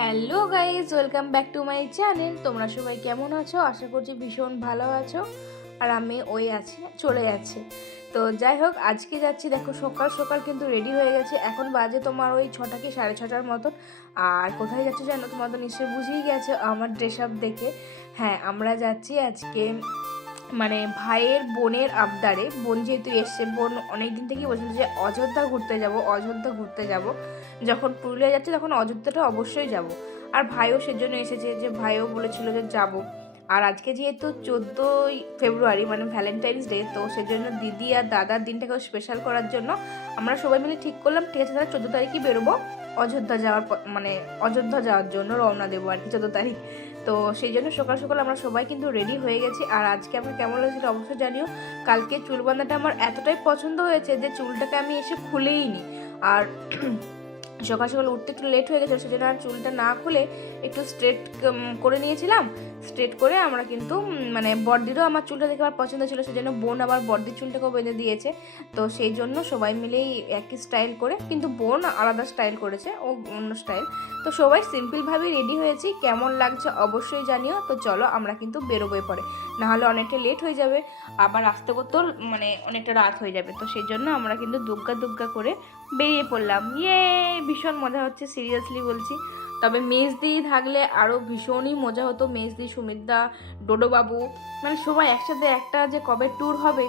Hello guys welcome back to my channel. তোমরা সবাই কেমন আছো? আশা করছি ভীষণ ভালো আছো। আর আমি ওই আছি, চলে যাচ্ছে। তো যাই হোক, আজকে যাচ্ছি, দেখো সকাল সকাল কিন্তু রেডি হয়ে গেছে। এখন বাজে তোমার ওই ছটা কি, সাড়ে ছটার মতন। আর কোথায় যাচ্ছ জানো? তোমার তো নিশ্চয়ই বুঝেই গেছো আমার ড্রেস আপ দেখে। হ্যাঁ আমরা যাচ্ছি আজকে মানে ভাইয়ের বোনের আবদারে। বোন যেহেতু এসছে, বোন অনেক দিন থেকেই বলছিল যে অযোধ্যা ঘুরতে যাব, অযোধ্যা ঘুরতে যাব। যখন পুরুলিয়া যাচ্ছে তখন অযোধ্যাটা অবশ্যই যাব। আর ভাইও সেজন্য এসেছে যে ভাইও বলেছিল যে যাব। আর আজকে যেহেতু চোদ্দোই ফেব্রুয়ারি মানে ভ্যালেন্টাইন্স ডে তো সেজন্য দিদি আর দাদার দিনটাকে স্পেশাল করার জন্য আমরা সবাই মিলে ঠিক করলাম, ঠিক আছে, তাহলে চোদ্দ তারিখই বেরোবো। অযোধ্যা যাওয়ার মানে অযোধ্যা যাওয়ার জন্য রওনা দেবো আর কি চোদ্দ তারিখ। তো সেই জন্য সকাল সকাল আমরা সবাই কিন্তু রেডি হয়ে গেছি। আর আজকে আমার কেমন লাগছিল অবশ্যই জানিও। কালকে চুল বাঁধাটা আমার এতটাই পছন্দ হয়েছে যে চুলটাকে আমি এসে খুলেই নি আর সকাল সকাল উঠতে একটু লেট হয়ে গেছিল, সেজন্য আর চুলটা না খুলে একটু স্ট্রেট করে নিয়েছিলাম। স্ট্রেট করে আমরা কিন্তু মানে বর্দিরও আমার চুলটা দেখে আমার পছন্দ ছিল, সেজন্য বোন আবার বর্দির চুলটাকেও বেঁধে দিয়েছে। তো সেই জন্য সবাই মিলেই একই স্টাইল করে, কিন্তু বোন আলাদা স্টাইল করেছে, ও অন্য স্টাইল তো সবাই সিম্পলভাবেই রেডি হয়েছি, কেমন লাগছে অবশ্যই জানিও। তো চলো আমরা কিন্তু বেরোবোই পরে, নাহলে অনেকটা লেট হয়ে যাবে, আবার আসতে করতেও মানে অনেকটা রাত হয়ে যাবে। তো সেই জন্য আমরা কিন্তু দুগ্গা দুগ্গা করে বেরিয়ে পড়লাম। ইয়ে ভীষণ মজা হচ্ছে সিরিয়াসলি বলছি। তবে মেজদি থাকলে আরও ভীষণই মজা হতো। মেজদি, সুমিতদা, ডোডোবাবু মানে সবাই একসাথে একটা যে কবে ট্যুর হবে,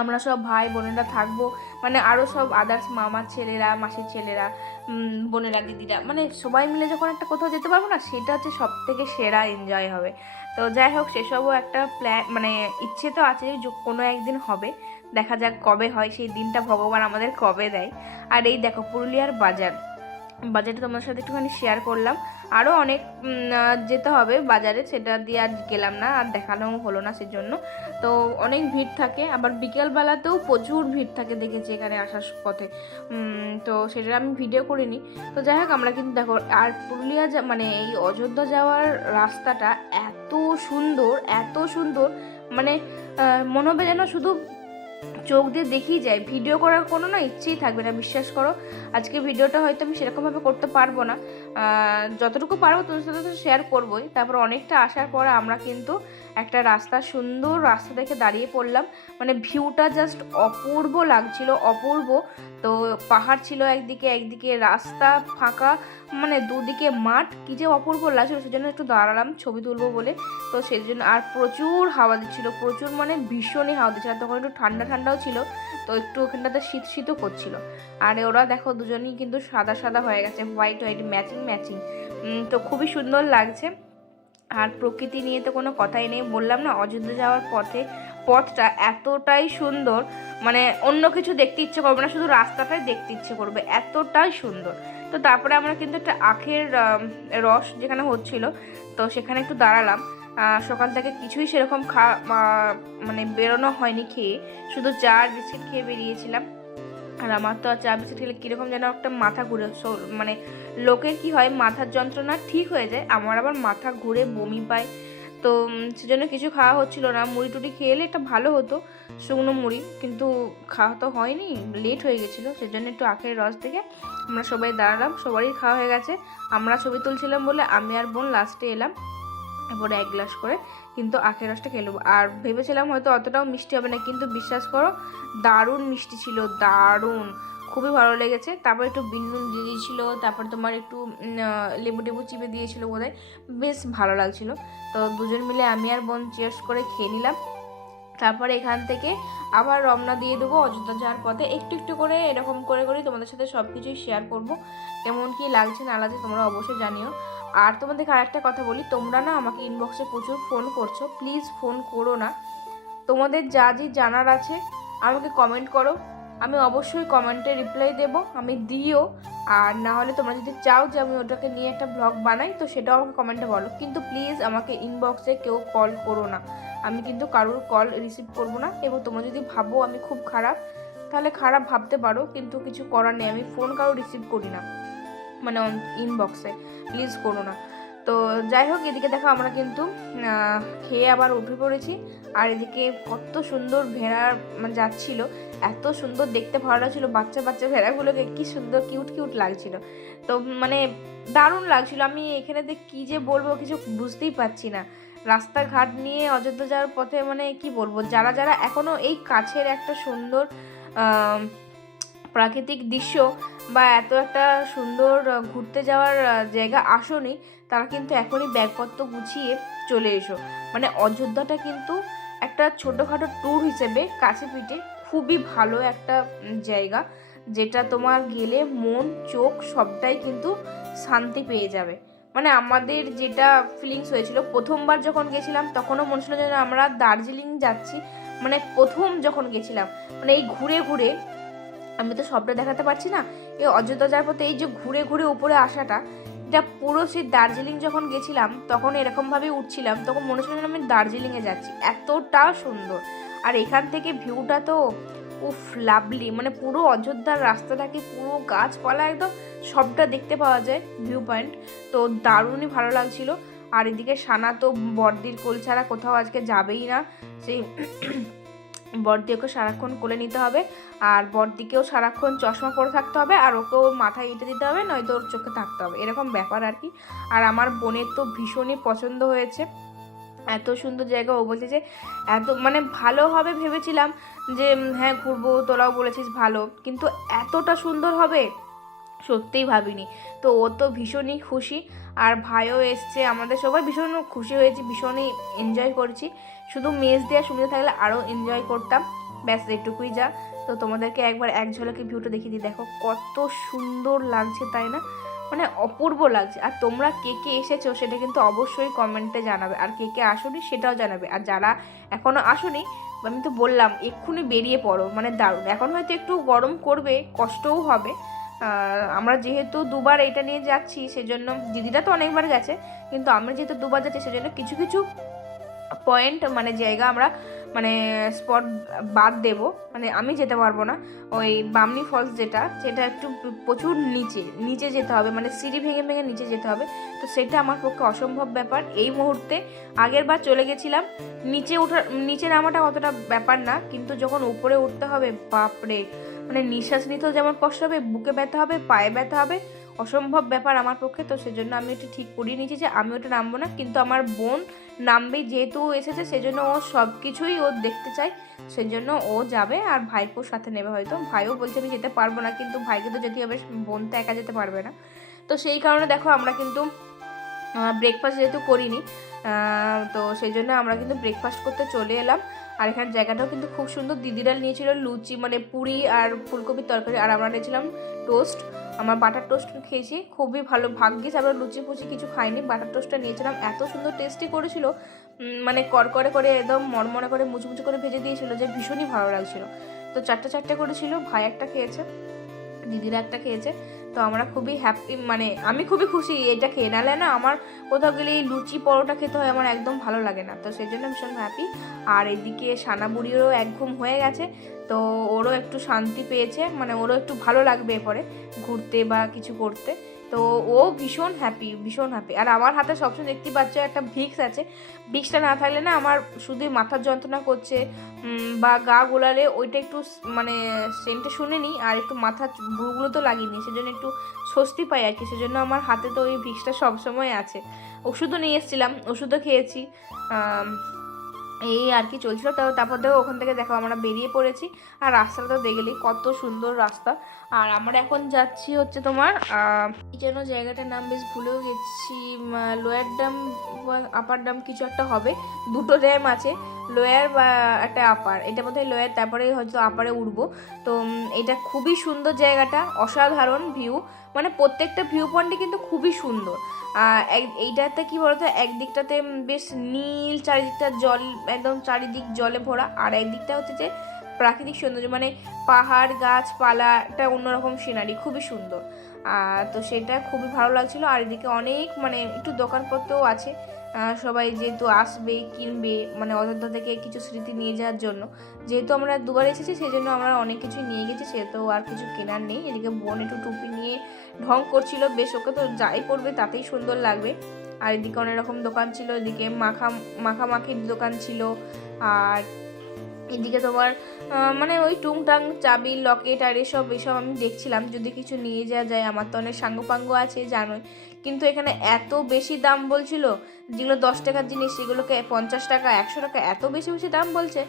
আমরা সব ভাই বোনেরা থাকব। মানে আরও সব আদার্স মামার ছেলেরা, মাসির ছেলেরা বোনেরা, দিদিরা মানে সবাই মিলে যখন একটা কোথাও যেতে পারব না, সেটা হচ্ছে সব থেকে সেরা এনজয় হবে। তো যাই হোক, সেসবও একটা প্ল্যান মানে ইচ্ছে তো আছে যে কোনো একদিন হবে। দেখা যাক কবে হয়, সেই দিনটা ভগবান আমাদের কবে দেয়। আর এই দেখো, পুরুলিয়ার বাজার। বাজারটা তোমার সাথে একটুখানি শেয়ার করলাম। আরও অনেক যেতে হবে বাজারে, সেটা দিয়ে আর গেলাম না, আর দেখানো হলো না সেজন্য। তো অনেক ভিড় থাকে, আবার বিকেলবেলাতেও প্রচুর ভিড় থাকে দেখেছি এখানে আসার পথে। তো সেটা আমি ভিডিও করিনি। তো যাই হোক, আমরা কিন্তু দেখো, আর পুরুলিয়া মানে এই অযোধ্যা যাওয়ার রাস্তাটা এত সুন্দর এত সুন্দর মানে মনে হবে যেন শুধু চোখ দিয়ে দেখেই যায়। ভিডিও করার কোনো না ইচ্ছেই থাকবে না, বিশ্বাস করো। আজকে ভিডিওটা হয়তো আমি সেরকমভাবে করতে পারব না। যতটুকু পারব তোদের সাথে তো শেয়ার করবোই। তারপর অনেকটা আসার পর আমরা কিন্তু একটা রাস্তা, সুন্দর রাস্তা দেখে দাঁড়িয়ে পড়লাম। মানে ভিউটা জাস্ট অপূর্ব লাগছিল, অপূর্ব। তো পাহাড় ছিল একদিকে একদিকে রাস্তা ফাঁকা। মানে দুদিকে মাঠ, কি যে অপূর্ব লাগছিল, সেজন্য একটু দাঁড়ালাম, ছবি তুলবো বলে। তো সেই জন্য আর প্রচুর হাওয়া দিচ্ছিল, প্রচুর মানে ভীষণই হাওয়া দিচ্ছিল। আর তখন একটু ঠান্ডা ঠান্ডাও ছিল, তো একটু ওখানটাতে শীত শীতও করছিল। আর ওরা দেখো দুজনেই কিন্তু সাদা সাদা হয়ে গেছে হোয়াইট হোয়াইট ম্যাচিং ম্যাচিং তো খুবই সুন্দর লাগছে। আর প্রকৃতি নিয়ে তো কোনো কথাই নেই, বললাম না, অযোধ্যা যাওয়ার পথে, পথটা এতটাই সুন্দর মানে অন্য কিছু দেখতে ইচ্ছে করবে না, শুধু রাস্তাটাই দেখতে ইচ্ছে করবে, এতটাই সুন্দর। তো তারপরে আমরা কিন্তু একটা আখের রস যেখানে হচ্ছিল, তো সেখানে একটু দাঁড়ালাম। সকাল থেকে কিছুই সেরকম খা মানে বেরোনো হয়নি খেয়ে। শুধু চা আর বিস্কিট খেয়ে বেরিয়েছিলাম। আর আমার তো চা বিস্কিট খেলে কীরকম যেন একটা মাথা ঘুরে মানে লোকের কি হয়, মাথার যন্ত্রণা ঠিক হয়ে যায়, আমার আবার মাথা ঘুরে বমি পায়। তো সেজন্য কিছু খাওয়া হচ্ছিল না। মুড়ি টুড়ি খেয়ে এলে একটা ভালো হতো, শুকনো মুড়ি, কিন্তু খাওয়া তো হয়নি লেট হয়ে গেছিল, সেজন্য একটু আখের রস থেকে আমরা সবাই দাঁড়ালাম, সবারই খাওয়া হয়ে গেছে। আমরা ছবি তুলছিলাম বলে আমি আর বোন লাস্টে এলাম, এরপরে এক গ্লাস করে কিন্তু আখের রসটা খেয়ে নেব। আর ভেবেছিলাম হয়তো অতটাও মিষ্টি হবে না, কিন্তু বিশ্বাস করো, দারুণ মিষ্টি ছিল, দারুণ। খুবই ভালো লেগেছে। তারপর একটু বিন্দুন দিয়ে দিয়েছিল, তারপর তোমার একটু লেবু টেবু চিপে দিয়েছিল বোধহয়। বেশ ভালো লাগছিল। তো দুজন মিলে আমি আর বোন চিয়ার্স করে খেয়ে নিলাম। তারপরে এখান থেকে আবার রমনা দিয়ে দেবো অযোধ্যা যাওয়ার পথে। একটু একটু করে এরকম করে করে তোমাদের সাথে সব কিছুই শেয়ার করব। কেমন কি লাগছে না লাগছে তোমরা অবশ্যই জানিও। আর তোমাদেরকে আরেকটা কথা বলি, তোমরা না আমাকে ইনবক্সে প্রচুর ফোন করছ। প্লিজ ফোন করো না। তোমাদের যা যে জানার আছে, আমাকে কমেন্ট করো। আমি অবশ্যই কমেন্টে রিপ্লাই দেব, আমি দিও। আর না হলে তোমরা যদি চাও যে আমি ওটাকে নিয়ে একটা ব্লগ বানাই, তো সেটাও আমাকে কমেন্টে বলো। কিন্তু প্লিজ আমাকে ইনবক্সে কেউ কল করো না। আমি কিন্তু কারোর কল রিসিভ করব না। এবং তোমরা যদি ভাবো আমি খুব খারাপ, তাহলে খারাপ ভাবতে পারো, কিন্তু কিছু করার নেই। আমি ফোন কারও রিসিভ করি না। মানে ইনবক্সে প্লিজ করো না। তো যাই হোক, এদিকে দেখো আমরা কিন্তু খেয়ে আবার উঠে পড়েছি। আর এদিকে কত সুন্দর ভেড়া মানে যাচ্ছিল, এত সুন্দর দেখতে ভালো লাগছিল, বাচ্চা বাচ্চা ভেড়াগুলোকে, কি সুন্দর কিউট কিউট লাগছিল। তো মানে দারুণ লাগছিল, আমি এখানে দেখ কী যে বলব কিছু বুঝতেই পারছি না। রাস্তাঘাট নিয়ে অযোধ্যা যাওয়ার পথে মানে কি বলব, যারা যারা এখনও এই কাছের একটা সুন্দর প্রাকৃতিক দৃশ্য বা এত একটা সুন্দর ঘুরতে যাওয়ার জায়গা আসোনি তারা কিন্তু এখনই ব্যাগপত্র গুছিয়ে চলে এসো। মানে অযোধ্যাটা কিন্তু একটা ছোটোখাটো ট্যুর হিসেবে কাছে পিঠে খুবই ভালো একটা জায়গা। যেটা তোমার গেলে মন, চোখ সবটাই কিন্তু শান্তি পেয়ে যাবে। মানে আমাদের যেটা ফিলিংস হয়েছিল, প্রথমবার যখন গেছিলাম, তখনও মনে ছিল যেন আমরা দার্জিলিং যাচ্ছি। মানে প্রথম যখন গেছিলাম মানে এই ঘুরে ঘুরে, আমি তো সবটা দেখাতে পারছি না, এই অযোধ্যা যাওয়ার পথে এই যে ঘুরে ঘুরে উপরে আসাটা এটা পুরো সেই দার্জিলিং যখন গেছিলাম, তখন এরকমভাবেই উঠছিলাম, তখন মনে হচ্ছিল আমি দার্জিলিংয়ে যাচ্ছি। এতটা সুন্দর। আর এখান থেকে ভিউটা তো, উফ, লাভলি। মানে পুরো অযোধ্যার রাস্তাটাকে, পুরো গাছপালা একদম সবটা দেখতে পাওয়া যায় ভিউ পয়েন্ট তো দারুণই ভালো লাগছিল। আর এদিকে সানা তো বর্দির কোল ছাড়া কোথাও আজকে যাবেই না। সেই বর্দি ওকে সারাক্ষণ কোলে নিতে হবে আর বর্দিকেও সারাক্ষণ চশমা পরে থাকতে হবে আর ওকেও মাথায় ইটে দিতে হবে, নয়তো ওর চোখে থাকতে হবে। এরকম ব্যাপার আর কি। আর আমার বোনের তো ভীষণই পছন্দ হয়েছে। এত সুন্দর জায়গা, ও বলছে যে এত মানে ভালো হবে ভেবেছিলাম যে হ্যাঁ ঘুরবো, তোরাও বলেছিস ভালো, কিন্তু এতটা সুন্দর হবে সত্যিই ভাবিনি। তো ও তো ভীষণই খুশি। আর ভাইও এসছে, আমাদের সবাই ভীষণ খুশি হয়েছি, ভীষণই এনজয় করছি। শুধু মেজ দেওয়া সুবিধা থাকলে আরও এনজয় করতাম। ব্যাস, এটুকুই যা। তো তোমাদেরকে একবার এক ঝলকে ভিউটা দেখিয়ে দিই। দেখো, কত সুন্দর লাগছে, তাই না? মানে অপূর্ব লাগছে। আর তোমরা কে কে এসেছ সেটা কিন্তু অবশ্যই কমেন্টে জানাবে। আর কে কে আসোনি সেটাও জানাবে। আর যারা এখনও আসোনি, আমি তো বললাম, এক্ষুনি বেরিয়ে পড়ো। মানে দারুণ। এখন হয়তো একটু গরম করবে, কষ্টও হবে। আমরা যেহেতু দুবার এটা নিয়ে যাচ্ছি, সেজন্য দিদিরা তো অনেকবার গেছে, কিন্তু আমরা যেহেতু দুবার যাচ্ছি, সেজন্য কিছু কিছু পয়েন্ট মানে জায়গা আমরা মানে স্পট বাদ দেব। মানে আমি যেতে পারব না। ওই বামনি ফলস যেটা, সেটা একটু প্রচুর নিচে নিচে যেতে হবে মানে সিঁড়ি ভেঙে ভেঙে নিচে যেতে হবে। তো সেটা আমার পক্ষে অসম্ভব ব্যাপার। এই মুহূর্তে আগের বার চলে গেছিলাম, নিচে ওঠার, নিচে নামাটা অতটা ব্যাপার না, কিন্তু যখন উপরে উঠতে হবে, বাপরে! মানে নিঃশ্বাস নিতেও যেমন কষ্ট হবে, বুকে ব্যথা হবে, পায়ে ব্যথা হবে, অসম্ভব ব্যাপার আমার পক্ষে। তো সেজন্য আমি একটু ঠিক করিয়ে নিয়েছি যে আমি ওটা নামবো না। কিন্তু আমার বোন নামবে যেহেতু ও এসেছে, সেজন্য ও সব কিছুই ও দেখতে চায়। সেজন্য ও যাবে আর ভাইকেও সাথে নেবে হয়তো। ভাইও বলছে আমি যেতে পারব না, কিন্তু ভাইকে তো যেতে হবে, বোন তো একা যেতে পারবে না। তো সেই কারণে দেখো আমরা কিন্তু ব্রেকফাস্ট যেহেতু করিনি তো সেই জন্য আমরা কিন্তু ব্রেকফাস্ট করতে চলে এলাম। আর এখানে জায়গাটাও কিন্তু খুব সুন্দর। দিদিরা নিয়েছিল লুচি মানে পুরি আর ফুলকপির তরকারি, আর আমরা নিয়েছিলাম টোস্ট। আমার বাটার টোস্ট খেয়েছি, খুবই ভালো ভাগ্যিস আমরা লুচি ফুচি কিছু খাইনি, বাটার টোস্টটা নিয়েছিলাম। এত সুন্দর টেস্টি করেছিল মানে করকরে করে একদম মরমরে করে মুচমুচে করে ভেজে দিয়েছিল যে ভীষণই ভালো লাগছিল। তো চারটে চারটে করেছিল, ভাই একটা খেয়েছে, দিদিরা একটা খেয়েছে। তো আমরা খুবই হ্যাপি মানে আমি খুবই খুশি এটা খেয়ে। নালে না আমার কোথাও গেলে এই লুচি পরোটা খেতে হয় আমার একদম ভালো লাগে না। তো সেই জন্য ভীষণ হ্যাপি আর এদিকে সানাবুড়িরও এক ঘুম হয়ে গেছে, তো ওরও একটু শান্তি পেয়েছে মানে ওরও একটু ভালো লাগবে এরপরে ঘুরতে বা কিছু করতে। তো ও ভীষণ হ্যাপি ভীষণ হ্যাপি আর আমার হাতে সবসময় দেখতে পাচ্ছ একটা ভিক্স আছে। ভিক্সটা না থাকলে না আমার শুধুই মাথার যন্ত্রণা করছে বা গা গোলালে ওইটা একটু মানে সেন্টে শুনে নিই, আর একটু মাথা ভুরুগুলো তো লাগিয়ে নিই, সেজন্য একটু স্বস্তি পাই আর কি, সেজন্য আমার হাতে তো ওই ভিক্সটা সবসময় আছে। ওষুধও নিয়ে এসেছিলাম, ওষুধও খেয়েছি এই আর কি চলছিল। তো তারপর দেখো ওখান থেকে দেখো আমরা বেরিয়ে পড়েছি। আর রাস্তাটা তো দেখলেই কত সুন্দর রাস্তা। আর আমরা এখন যাচ্ছি হচ্ছে তোমার যেন জায়গাটার নাম বেশ ভুলেও গেছি। লোয়ার ড্যাম আপার ড্যাম কিছু একটা হবে। দুটো ড্যাম আছে। লোয়ার বা একটা আপার এটা বোধহয় লোয়ার তারপরে হয়তো আপারে উঠবো তো এটা খুবই সুন্দর জায়গাটা, অসাধারণ ভিউ মানে প্রত্যেকটা ভিউ পয়েন্টই কিন্তু খুবই সুন্দর। এইটাতে কি বলতো, একদিকটাতে বেশ নীল, চারিদিকটা জল, একদম চারিদিক জলে ভরা, আর একদিকটা হচ্ছে যে প্রাকৃতিক সৌন্দর্য মানে পাহাড়, গাছপালা, একটা অন্যরকম সিনারি খুবই সুন্দর। তো সেটা খুবই ভালো লাগছিল, আর এদিকে অনেক মানে একটু দোকানপত্রও আছে। সবাই যেহেতু আসবে, কিনবে মানে অযোধ্যা থেকে কিছু স্মৃতি নিয়ে যাওয়ার জন্য। যেহেতু আমরা দুবার এসেছি সেই জন্য আমরা অনেক কিছু নিয়ে গেছি, সেহেতু আর কিছু কেনার নেই। এদিকে বোন একটু টুপি নিয়ে ঢং করছিল, বেশ ওকে তো যাই পড়বে তাতেই সুন্দর লাগবে। আর এদিকে অনেক রকম দোকান ছিল, এদিকে মাখা, মাখামাখির দোকান ছিল। আর এদিকে তোমার মানে ওই টুংটাং, চাবি, লকেট আর এসব এসব আমি দেখছিলাম। যদি কিছু নিয়ে যাওয়া যায়, আমার তো অনেক সাঙ্গপাঙ্গ আছে, জানোই। কিন্তু এখানে এত বেশি দাম বলছিল, যেগুলো দশ টাকার জিনিস, সেগুলোকে পঞ্চাশ টাকা, একশো টাকা, এত বেশি বেশি দাম বলছে,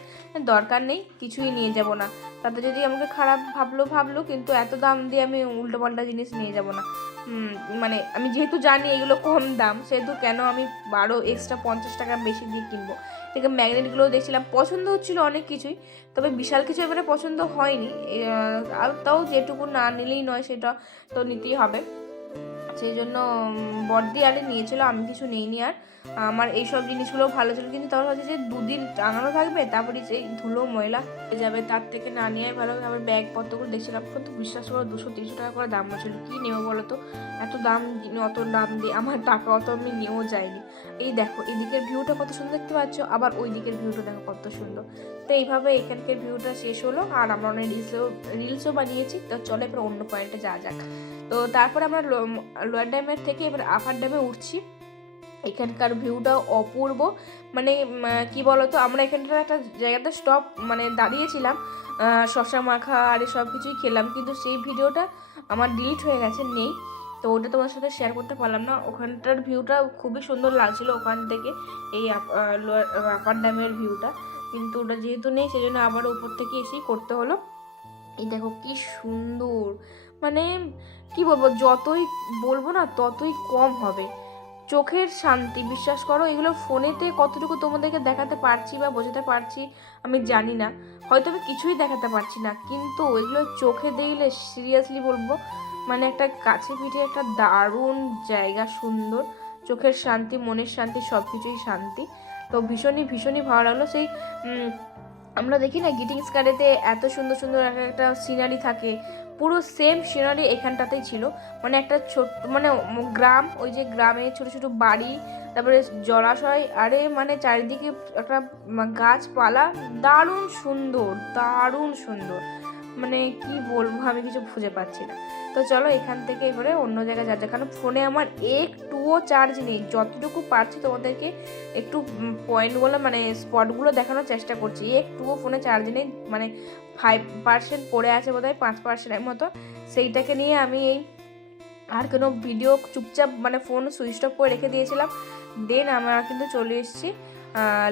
দরকার নেই, কিছুই নিয়ে যাব না। তাতে যদি আমাকে খারাপ ভাবলো ভাবলো, কিন্তু এত দাম দিয়ে আমি উল্টোপাল্টা জিনিস নিয়ে যাব না। মানে আমি যেহেতু জানি এগুলো কম দাম, সেহেতু কেন আমি আরও এক্সট্রা পঞ্চাশ টাকা বেশি দিয়ে কিনবো? থেকে ম্যাগনেটগুলো দেখছিলাম, পছন্দ হচ্ছিল অনেক কিছুই, তবে বিশাল কিছু এবারে পছন্দ হয়নি। আর তাও যেটুকু না নিলেই নয় সেটা তো নিতেই হবে। সেই জন্য বর্দি আরে নিয়েছিল, আমি কিছু নিইনি আর। আমার এইসব জিনিসগুলো ভালো ছিল। কিন্তু তাহলে হচ্ছে যে দুদিন টাঙানো থাকবে, তারপরে সেই ধুলো, ময়লা যাবে, তার থেকে না নেওয়াই ভালো আমার ব্যাগপত্রগুলো দেখছিলাম কিন্তু বিশ্বাস করো, দুশো, তিনশো টাকা করে দাম ছিল। কী নেব বলো তো? এত দাম, অত দাম দিয়ে আমার টাকা অত আমি নিয়েও যাইনি এই দেখো, এদিকের ভিউটা কত সুন্দর দেখতে পাচ্ছ, আবার ওই দিকের ভিউটা দেখো কত সুন্দর। তো এইভাবে এখানকার ভিউটা শেষ হলো, আর আমরা অনেক রিলসও রিলসও বানিয়েছি। তো চলো এবার অন্য পয়েন্টে যাওয়া যাক। তো তারপরে আমরা লোয়ার ড্যামের থেকে এবার আপার ড্যামে উঠছি। এখানকার ভিউটাও অপূর্ব। মানে কি বলতো, আমরা এখানকার একটা জায়গাতে স্টপ মানে দাঁড়িয়েছিলাম শশা মাখা আর সব কিছুই খেলাম, কিন্তু সেই ভিডিওটা আমার ডিলিট হয়ে গেছে, নেই। তো ওটা তোমার সাথে শেয়ার করতে পারলাম না। ওখানটার ভিউটা খুবই সুন্দর লাগছিল ওখান থেকে, এই আপার ড্যামের ভিউটা কিন্তু ওটা যেহেতু নেই সেই জন্য আবার উপর থেকে এসেই করতে হলো। এই দেখো কি সুন্দর মানে কি বলব, যতই বলব না, ততই কম হবে। চোখের শান্তি, বিশ্বাস করো, এগুলো ফোনেতে কতটুকু তোমাদেরকে দেখাতে পারছি বা বোঝাতে পারছি আমি জানি না। হয়তো আমি কিছুই দেখাতে পারছি না, কিন্তু এগুলো চোখে দেখলে সিরিয়াসলি বলব মানে একটা কাছে পিঠে একটা দারুণ জায়গা, সুন্দর। চোখের শান্তি, মনের শান্তি সব কিছুই শান্তি। তো ভীষণই ভীষণই ভালো লাগল সেই আমরা দেখি না গ্রিটিংস কার্ডেতে এত সুন্দর সুন্দর এক একটা সিনারি থাকে পুরো সেম সিনারি এখানটাতেই ছিল। মানে একটা ছোট মানে গ্রাম, ওই যে গ্রামে ছোট ছোট বাড়ি, তারপরে জলাশয়, আরে মানে চারিদিকে একটা গাছপালা, দারুণ সুন্দর দারুণ সুন্দর। মানে কি বলব, আমি কিছু খুঁজে পাচ্ছি না। তো চলো এখান থেকে এবারে অন্য জায়গায় যা যাক। কারণ ফোনে আমার একটুও চার্জ নেই। যতটুকু পারছি তোমাদেরকে একটু পয়েন্টগুলো মানে স্পটগুলো দেখানোর চেষ্টা করছি। একটুও ফোনে চার্জ নেই। মানে ফাইভ পার্সেন্ট পড়ে আছে বোধহয়, পাঁচ পার্সেন্টের মতো। সেইটাকে নিয়ে আমি এই আর কোনো ভিডিও চুপচাপ মানে ফোন সুইচ অফ করে রেখে দিয়েছিলাম। দেন আমরা কিন্তু চলে এসেছি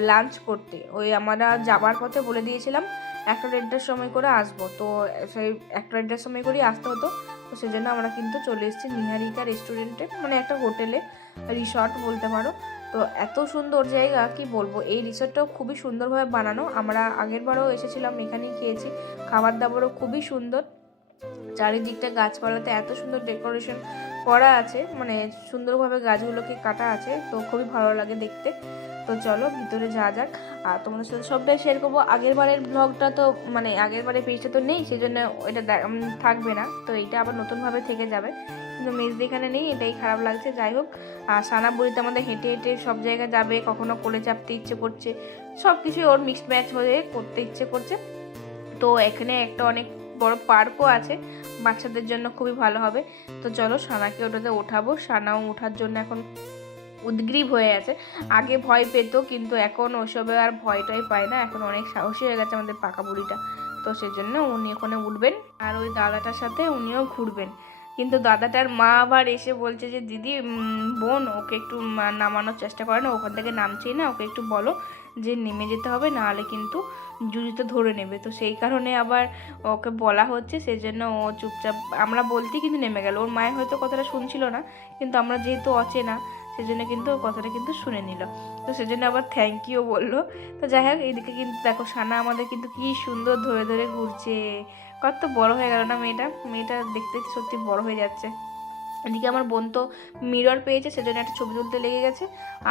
লাঞ্চ করতে। ওই আমরা যাবার পথে বলে দিয়েছিলাম, একটা দেড়টার সময় করে আসব। তো সেই একটা দেড়টার সময় করেই আসতে হতো। তো সেই জন্য আমরা কিন্তু চলে এসেছি নিহারিকা রেস্টুরেন্টে মানে একটা হোটেলে রিসর্ট বলতে পারো। তো এত সুন্দর জায়গা, কি বলব? এই রিসর্টটাও খুবই সুন্দরভাবে বানানো। আমরা আগেরবারও এসেছিলাম, এখানেই খেয়েছি। খাবার দাবারও খুবই সুন্দর। চারিদিকটা গাছপালাতে এত সুন্দর ডেকোরেশন করা আছে মানে সুন্দরভাবে গাছগুলোকে কাটা আছে, তো খুবই ভালো লাগে দেখতে। তো চলো ভিতরে যাওয়া যাক। আর তোমাদের সাথে সবটাই শেয়ার করব। আগের বারের ব্লগটা তো মানে আগের বারের পেজটা তো নেই সেই জন্য এটা থাকবে না। তো এটা আবার নতুনভাবে থেকে যাবে। কিন্তু মেজদি এখানে নেই, এটাই খারাপ লাগছে। যাই হোক, আর সানা বুড়িতে আমাদের হেঁটে হেঁটে সব জায়গায় যাবে, কখনো কোলে চাপতে ইচ্ছে করছে। সব কিছুই ওর মিক্সড ম্যাচ হয়ে করতে ইচ্ছে করছে। তো এখানে একটা অনেক বড় পার্কও আছে, বাচ্চাদের জন্য খুবই ভালো হবে। তো চলো সানাকে ওটাতে ওঠাবো। সানাও ওঠার জন্য এখন উদ্গ্রীব হয়ে আছে। আগে ভয় পেত, কিন্তু এখন ওসবে আর ভয় টয় পায় না। এখন অনেক সাহসী হয়ে গেছে আমাদের পাকা বুড়িটা। তো সেজন্য উনি ওখানে উঠবেন আর ওই দাদাটার সাথে উনিও ঘুরবেন। কিন্তু দাদাটার মা আবার এসে বলছে যে, দিদি বোন, ওকে একটু নামানোর চেষ্টা করে না ওখান থেকে নামছেই না। ওকে একটু বলো যে, নেমে যেতে হবে, নাহলে কিন্তু জুজুতে ধরে নেবে। তো সেই কারণে আবার ওকে বলা হচ্ছে সেই জন্য ও চুপচাপ, আমরা বলতেই কিন্তু নেমে গেল। ওর মায়ের হয়তো কথাটা শুনছিল না, কিন্তু আমরা যেহেতু অচেনা, সেজন্য কিন্তু কথাটা কিন্তু শুনে নিল। তো সেজন্য আবার থ্যাংক ইউ বলল। তো যাই হোক, এইদিকে কিন্তু দেখো, সানা আমাদের কিন্তু কি সুন্দর ধরে ধরে ঘুরছে। কত বড় হয়ে গেল না মেয়েটা? মেয়েটা দেখতে সত্যি বড় হয়ে যাচ্ছে। এদিকে আমার বোন তো মিরর পেয়েছে, সেজন্য একটা ছবি তুলতে লেগে গেছে।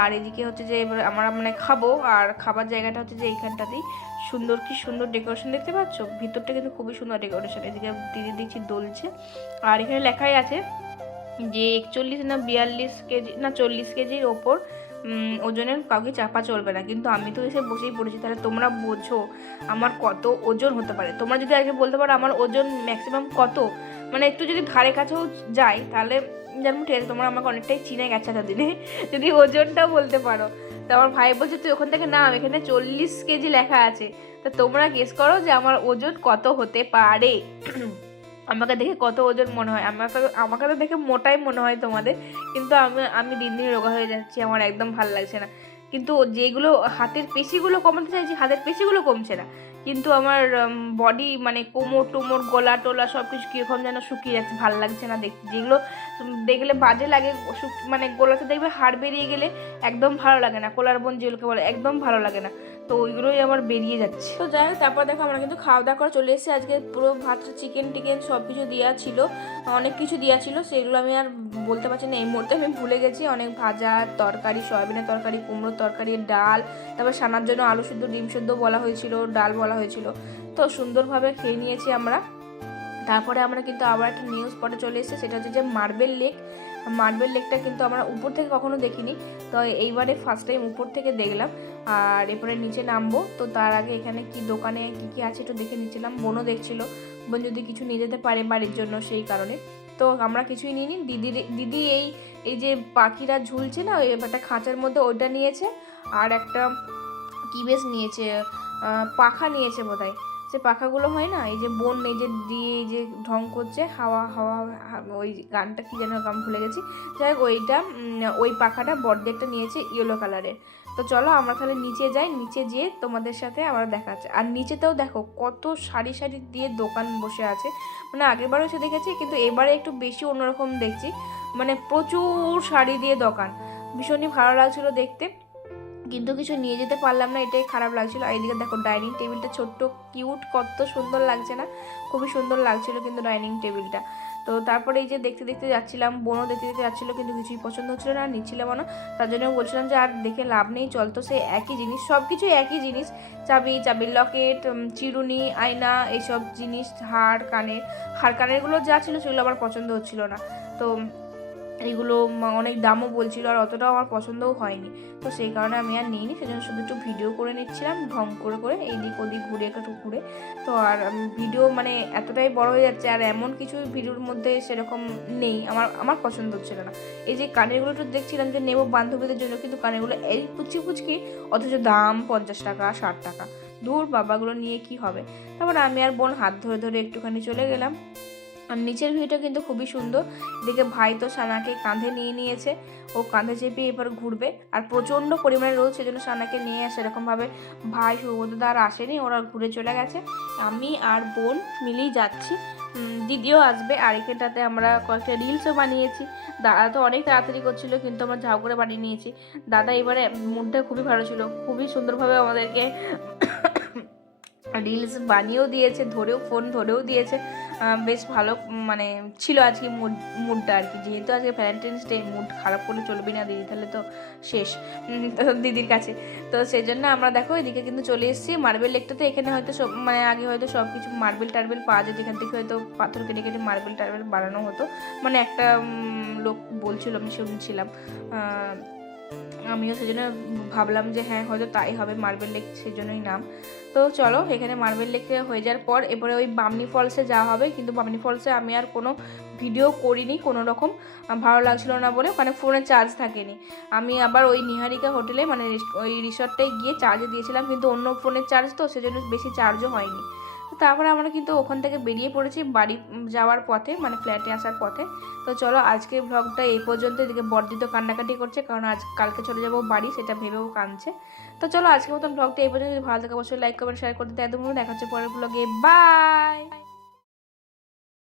আর এদিকে হচ্ছে যে এবার আমরা মানে খাব, আর খাবার জায়গাটা হচ্ছে যে এইখানটাতেই। সুন্দর কি সুন্দর ডেকোরেশন দেখতে পাচ্ছ? ভিতরটা কিন্তু খুবই সুন্দর ডেকোরেশন এদিকে দিদি দেখছি দোলছে। আর এখানে লেখাই আছে যে একচল্লিশ না বিয়াল্লিশ কেজি, না চল্লিশ কেজির ওপর ওজনের কাউকে চাপা চলবে না। কিন্তু আমি তো এসে বসেই পড়েছি, তাহলে তোমরা বোঝো আমার কত ওজন হতে পারে। তোমরা যদি আগে বলতে পারো আমার ওজন ম্যাক্সিমাম কত মানে একটু যদি ধারে কাছেও যাই, তাহলে যেমন আছে, তোমরা আমাকে অনেকটাই চিনে গেছে এতদিনে। যদি ওজনটাও বলতে পারো। তো আমার ভাই বলছে, তুই ওখান থেকে নাম, এখানে চল্লিশ কেজি লেখা আছে। তা তোমরা গেস করো যে আমার ওজন কত হতে পারে? আমাকে দেখে কত ওজন মনে হয়। আমাকে আমাকে তো দেখে মোটাই মনে হয় তোমাদের। কিন্তু আমি আমি দিন দিন রোগা হয়ে যাচ্ছি, আমার একদম ভালো লাগছে না। কিন্তু যেগুলো হাতের পেশিগুলো কমাতে চাইছি, হাতের পেশিগুলো কমছে না। কিন্তু আমার বডি মানে কোমর টোমর, গলা টোলা সব কিছু কীরকম যেন শুকিয়ে যাচ্ছে, ভালো লাগছে না দেখতে। যেগুলো দেখলে বাজে লাগে মানে গোলাতে দেখবে হাড় বেরিয়ে গেলে একদম ভালো লাগে না। কোলার বোন যেগুলোকে বলে, একদম ভালো লাগে না। তো ওইগুলোই আমার বেরিয়ে যাচ্ছে। তো যাই হোক, তারপর দেখো আমরা কিন্তু খাওয়া দাওয়া করে চলে এসেছি। আজকে পুরো ভাত চিকেন টিকেন সব কিছু দেওয়া ছিল। অনেক কিছু দেওয়া ছিল, সেগুলো আমি আর বলতে পারছি না। এই মুহূর্তে আমি ভুলে গেছি। অনেক ভাজা তরকারি, সয়াবিনের তরকারি, কুমড়োর তরকারি, ডাল, তারপর সানার জন্য আলু সিদ্ধ, ডিম সিদ্ধ বলা হয়েছিল, ডাল বলা হয়েছিল। তো সুন্দরভাবে খেয়ে নিয়েছি আমরা। তারপরে আমরা কিন্তু আবার একটা নিউজ স্পটে চলে এসেছি, সেটা হচ্ছে যে মার্বেল লেক মার্বেল লেকটা কিন্তু আমরা উপর থেকে কখনো দেখিনি। তো এইবারে ফার্স্ট টাইম উপর থেকে দেখলাম। আর এরপরে নিচে নামবো। তো তার আগে এখানে কি দোকানে কি কি আছে একটু দেখে নিচ্ছিলাম। বোনও দেখছিল। বোন যদি কিছু নিয়ে যেতে পারে বাড়ির জন্য সেই কারণে। তো আমরা কিছুই নিইনি। দিদির, দিদি এই এই যে পাখিরা ঝুলছে না, ওই একটা খাঁচার মধ্যে ওইটা নিয়েছে। আর একটা কি বেশ নিয়েছে পাখা নিয়েছে বোধহয়। যে পাখাগুলো হয় না, এই যে বোন যে দিয়ে এই যে ঢং করছে, হাওয়া হাওয়া ওই গানটা কি যেন গান ভুলে গেছি। যাই হোক, ওইটা ওই পাখাটা বড়দের একটা নিয়েছে ইয়েলো কালারের। তো চলো আমরা তাহলে নিচে যাই, নিচে যেয়ে তোমাদের সাথে আবার দেখা আর নিচেতেও দেখো কত সারি সারি দিয়ে দোকান বসে আছে। মানে আগেরবারও এসে দেখেছি, কিন্তু এবারে একটু বেশি অন্যরকম দেখছি। মানে প্রচুর শাড়ি দিয়ে দোকান। ভীষণই ভালো লাগছিল দেখতে। কিন্তু কিছু নিয়ে যেতে পারলাম না, এটাই খারাপ লাগছিল। আর এদিকে দেখো ডাইনিং টেবিলটা ছোট্ট কিউট কত সুন্দর লাগছে না? খুবই সুন্দর লাগছিল কিন্তু ডাইনিং টেবিলটা তো তারপরে এই যে দেখতে দেখতে যাচ্ছিলাম, বোনও দেখতে দেখতে যাচ্ছিল, কিন্তু কিছুই পছন্দ হচ্ছিল না নিচ্ছিলাম না তার জন্য বলছিলাম যে আর দেখে লাভ নেই, চল তো সেই একই জিনিস সব কিছুই একই জিনিস। চাবি, চাবির লকেট চিরুনি, আয়না, এইসব জিনিস হাড় কানের হাড় কানেরগুলো যা ছিল সেগুলো আমার পছন্দ হচ্ছিল না। তো এগুলো অনেক দামও বলছিল আর অতটাও আমার পছন্দও হয়নি। তো সেই কারণে আমি আর নিইনি, সেজন্য শুধু একটু ভিডিও করে নিচ্ছিলাম, ঢং করে করে এই দিক ওদিক ঘুরে একটু ঘুরে। তো আর ভিডিও মানে এতটাই বড় হয়ে যাচ্ছে আর এমন কিছু ভিডিওর মধ্যে সেরকম নেই, আমার আমার পছন্দ হচ্ছিল না। এই যে কানেরগুলো একটু দেখছিলাম যে নেব বান্ধবীদের জন্য, কিন্তু কানেরগুলো এই পুচকি পুচকি অথচ দাম পঞ্চাশ টাকা, ষাট টাকা। দূর বাবাগুলো নিয়ে কি হবে? তারপর আমি আর বোন হাত ধরে ধরে একটুখানি চলে গেলাম। আর নিচের ভিউটা কিন্তু খুবই সুন্দর। এদিকে ভাই তো সানাকে কাঁধে নিয়ে নিয়েছে। ও কাঁধে চেপে এবার ঘুরবে। আর প্রচণ্ড পরিমাণে রোদ, সেজন্য সানাকে নিয়ে আসে সেরকমভাবে ভাই সুবোধদা আর আসেনি, ওরা ঘুরে চলে গেছে। আমি আর বোন মিলেই যাচ্ছি। দিদিও আসবে, আর এখানটাতে আমরা কয়েকটা রিলসও বানিয়েছি। দাদা তো অনেক তাড়াতাড়ি করছিল, কিন্তু আমরা ঝাউ করে বানিয়ে নিয়েছি। দাদা এবারে মুডটা খুবই ভালো ছিল। খুবই সুন্দরভাবে আমাদেরকে রিলস বানিয়েও দিয়েছে, ধরেও ফোন ধরেও দিয়েছে। বেশ ভালো মানে ছিল আজকে মুড মুডটা আর কি। যেহেতু আজকে ভ্যালেন্টাইন্স ডে মুড খারাপ করলে চলবে না দিদি, তাহলে তো শেষ তো দিদির কাছে। তো সেই জন্য আমরা দেখো এদিকে কিন্তু চলে এসেছি। মার্বেল লেকটাতে এখানে হয়তো সব মানে আগে হয়তো সব কিছু মার্বেল টার্বেল পাওয়া যেত। এখান থেকে হয়তো পাথর কেটে কেটে মার্বেল টার্বেল বানানো হতো। মানে একটা লোক বলছিল, আমি শুনছিলাম আমিও সেই জন্য ভাবলাম যে হ্যাঁ হয়তো তাই হবে মার্বেল লেক সেই জন্যই নাম। তো চলো, এখানে মার্বেল লেকে হয়ে যাওয়ার পর এরপরে ওই বামনি ফলসে যাওয়া হবে। কিন্তু বামনি ফলসে আমি আর কোনো ভিডিও করিনি, কোনো রকম ভালো লাগছিল না বলে। ওখানে ফোনে চার্জ থাকেনি। আমি আবার ওই নিহারিকা হোটেলে মানে ওই রিসর্টটায় গিয়ে চার্জে দিয়েছিলাম। কিন্তু অন্য ফোনের চার্জ তো, সেজন্য বেশি চার্জও হয়নি। তারপরে আমরা কিন্তু ওখান থেকে বেরিয়ে পড়েছি বাড়ি যাওয়ার পথে মানে ফ্ল্যাটে আসার পথে। তো চলো আজকে ব্লগটা এই পর্যন্ত, এদিকে বর্ধিত কান্নাকাটি করছে, কারণ আজ কালকে চলে যাব বাড়ি, সেটা ভেবেও কাঁদছে। তো চলো আজকের মতন ব্লগটা এই পর্যন্ত ভালো থাকে অবশ্যই লাইক কমেন্ট শেয়ার করতে একদম দেখা হচ্ছে পরের ব্লগে বাই